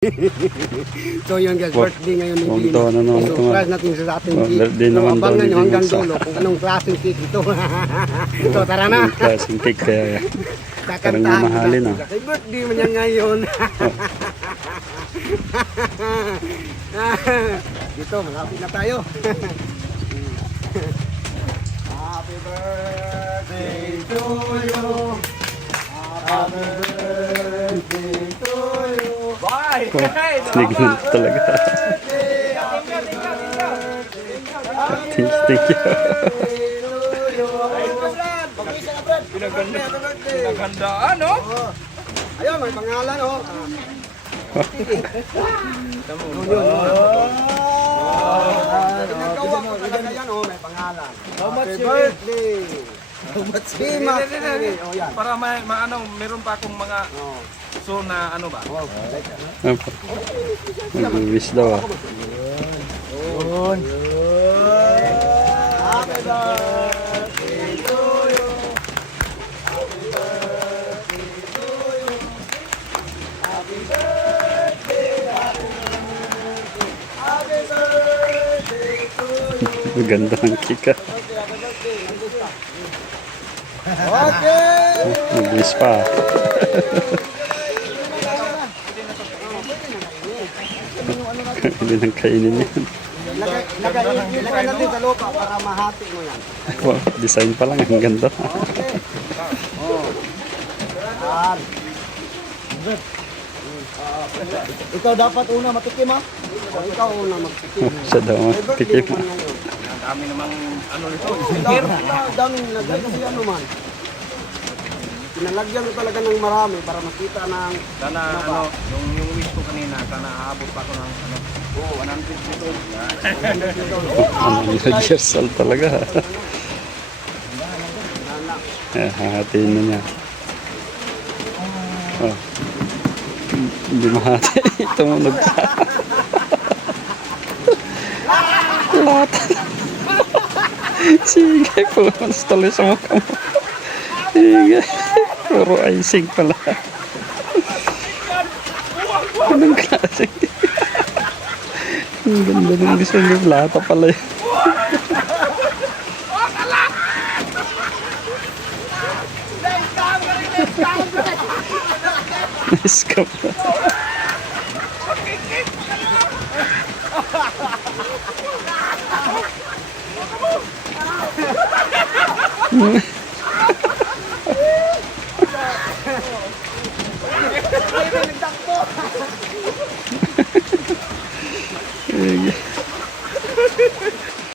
So yun guys, birthday ngayon ni Dino. Ito, ano naman ito, Surprise natin sa ating cake. birthday So naman daw abangan ni nyo hanggang Dino sa- dulo kung anong klaseng cake ito. So tara na. Yung klaseng cake kaya parang Kakantahan mamahalin, natin. Kasi birthday mo niya ngayon. Dito, malapit na tayo. Happy birthday to you. Happy birthday to you. Bye! tinignan talaga. Thank you. Pinagandaan, no? Ayun, may pangalan, oh. Pinagawa ko talaga yan, oh, may pangalan. Happy birthday! Bima! Oh, yan. Para may maano, meron pa akong mga so na ano ba? Mag-wish daw ah. Happy birthday to you. Happy birthday, happy birthday, happy birthday to you. Maganda ng cake ah. Okay! Mag-wish pa ah. Hindi nang kainin yan. Ilagay natin sa lupa para mahati mo yan. Wow, design pa lang. Ang ganda. Okay. Oh. Yan. Ikaw dapat una matikim ha? Ikaw una magtikim. Siya daw May birthday magtikim mo ah. ngayon. Ang dami namang ano nito. Daming nilagay kasi ano man. Pinalagyan ko talaga ng marami para makita ng Sana ano, yung wish ko kanina, sana aabot pa ako ng ano, 100 dito. Ano, 100 years old talaga. Hahatiin na niya. Oh. Hindi mahati. Tumunog pa. Lahat. Sige po. Mas tuloy sa mukha mo. Sige. Puro icing pala. Anong klase? Ang ganda ng design ng plata pala yun. Nice ka pa. Sige.